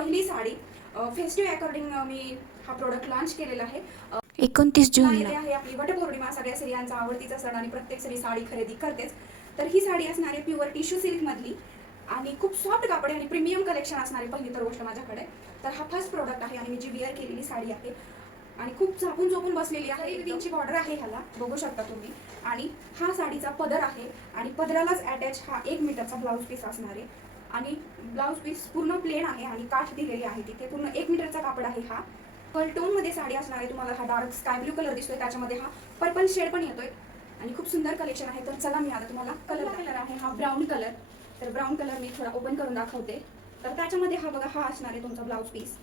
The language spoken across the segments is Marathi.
पहिली साडी फेस्टिव्ह अकॉर्डिंग मी हा प्रोडक्ट लॉन्च केलेला आहे. 29 जूनला आहे आपली वटपौर्णिमा, सगळ्या स्त्रियांचा आवडतीचा सण आणि प्रत्येक स्त्री साडी खरेदी करतेच. तर ही साडी असणार आहे प्युअर टिश्यू सिल्क मधली आणि खूप सॉफ्ट कापड आणि प्रीमियम कलेक्शन असणार आहे पहिली तर गोष्ट माझ्याकडे. तर हा फर्स्ट प्रोडक्ट आहे आणि मी जी वेअर केलेली साडी आहे आणि खूप झापून झोपून बसलेली आहे. विंगची बॉर्डर आहे ह्याला, बघू शकता तुम्ही. आणि हा साडीचा पदर आहे आणि पदरालाच अटॅच हा 1 मीटरचा ब्लाऊज पीस असणार आहे आणि ब्लाऊज पीस पूर्ण प्लेन आहे आणि काठ दिलेली आहे तिथे. पूर्ण 1 मीटरचा कापड आहे हा. पर्ल टोन मध्ये साडी असणार आहे. तुम्हाला हा डार्क स्काय ब्लू कलर दिसतोय, त्याच्यामध्ये हा पर्पल शेड पण येतोय आणि खूप सुंदर कलेक्शन आहे. तर चला मी आता तुम्हाला कलर आहे हा ब्राऊन कलर. तर ब्राऊन कलर मी थोडा ओपन करून दाखवते. तर त्याच्यामध्ये हा बघा, हा असणार आहे तुमचा ब्लाऊज पीस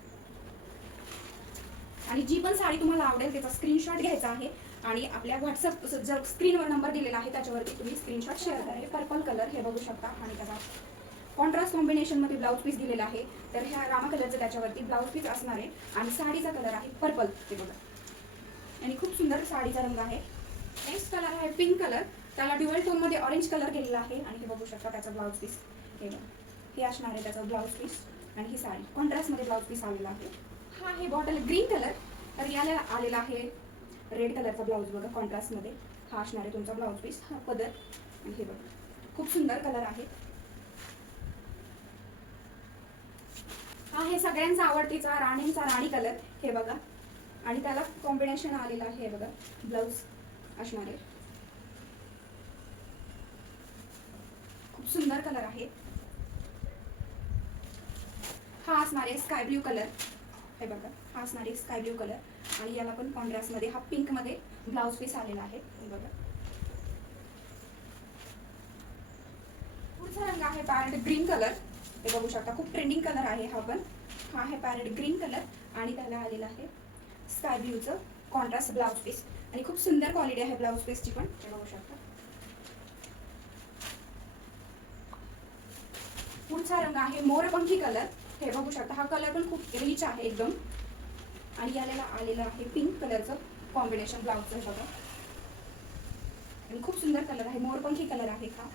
आणि जी पण साडी तुम्हाला आवडेल त्याचा स्क्रीनशॉट घ्यायचा आहे आणि आपल्या व्हॉट्सअप जर स्क्रीनवर नंबर दिलेला आहे त्याच्यावरती तुम्ही स्क्रीनशॉट शेअर करा. पर्पल कलर हे बघू शकता आणि त्याचा कॉन्ट्रास्ट कॉम्बिनेशन मध्ये ब्लाऊज पीस दिलेला आहे. तर ह्या रामा कलरचं त्याच्यावरती ब्लाऊज पीस असणार आहे आणि साडीचा कलर आहे पर्पल, ते बघा आणि खूप सुंदर साडीचा रंग आहे. नेक्स्ट कलर आहे पिंक कलर. त्याला ड्युअल टोन मध्ये ऑरेंज कलर केलेला आहे आणि हे बघू शकता त्याचा ब्लाऊज पीस. हे असणार आहे त्याचा ब्लाऊज पीस आणि ही साडी कॉन्ट्रास्ट मध्ये ब्लाऊज पीस आलेला आहे. हा आहे बॉटल ग्रीन कलर. तर याला आलेला आहे रेड कलरचा ब्लाऊज बघा कॉन्ट्रास्ट मध्ये. हा असणार आहे तुमचा ब्लाऊज पीस, हा पदर आणि हे बघा खूप सुंदर कलर आहे. हा आहे सगळ्यांचा आवडतीचा राणींचा राणी कलर, हे बघा आणि त्याला कॉम्बिनेशन आलेलं आहे. हे बघा ब्लाऊज असणार आहे, खूप सुंदर कलर आहे. हा असणार आहे स्काय ब्ल्यू कलर. हे बघा हा असणार आहे स्काय ब्ल्यू कलर आणि याला पण कॉन्ट्रास्ट मध्ये हा पिंक मध्ये ब्लाऊज पीस आलेला आहे. हे बघा पुढचा रंग आहे पॅरेट ग्रीन कलर. हे बघू शकता खूप ट्रेंडिंग कलर आहे हा पण. हा आहे पॅरेट ग्रीन कलर आणि त्याला आलेला आहे स्काय ब्ल्यूचं कॉन्ट्रास्ट ब्लाऊज पीस आणि खूप सुंदर क्वालिटी आहे ब्लाऊज पीसची पण, हे बघू शकता. पुढचा रंग आहे मोरपंखी कलर. हे बघू शकता हा कलर पण खूप रिच आहे एकदम आणि याला आलेलं आहे पिंक कलरचं कॉम्बिनेशन ब्लाऊजचं, बघा आणि खूप सुंदर कलर आहे, मोरपंखी कलर आहे हा.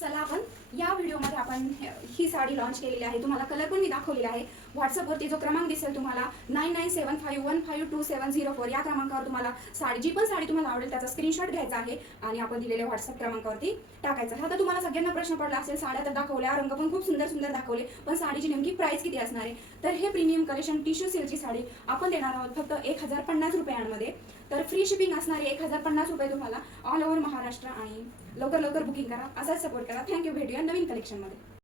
चला आपण या व्हिडिओमध्ये आपण ही साडी लॉन्च केलेली आहे. तुम्हाला कलर पण मी दाखवलेला आहे. व्हॉट्सअपवरती जो क्रमांक दिसेल तुम्हाला 9975152704 या क्रमांकावर तुम्हाला जी पण साडी तुम्हाला आवडेल त्याचा स्क्रीनशॉट घ्यायचा आहे आणि आपण दिलेल्या व्हॉट्सअप क्रमांकावरती टाकायचा. आता तुम्हाला सगळ्यांना प्रश्न पडला असेल, साड्या तर दाखवल्या, रंग पण खूप सुंदर सुंदर दाखवले, पण साडीची नेमकी प्राइस किती असणार आहे. तर हे प्रीमियम कलेक्शन टिश्यू सिल्कची साडी आपण देणार आहोत फक्त 1050 रुपयांमध्ये. तर फ्री शिपिंग असणारी 1050 रुपये तुम्हाला ऑल ओव्हर महाराष्ट्र. आणि लवकर लवकर बुकिंग करा, असाच सपोर्ट करा. थँक्यू. भेटूया नवीन कलेक्शनमध्ये.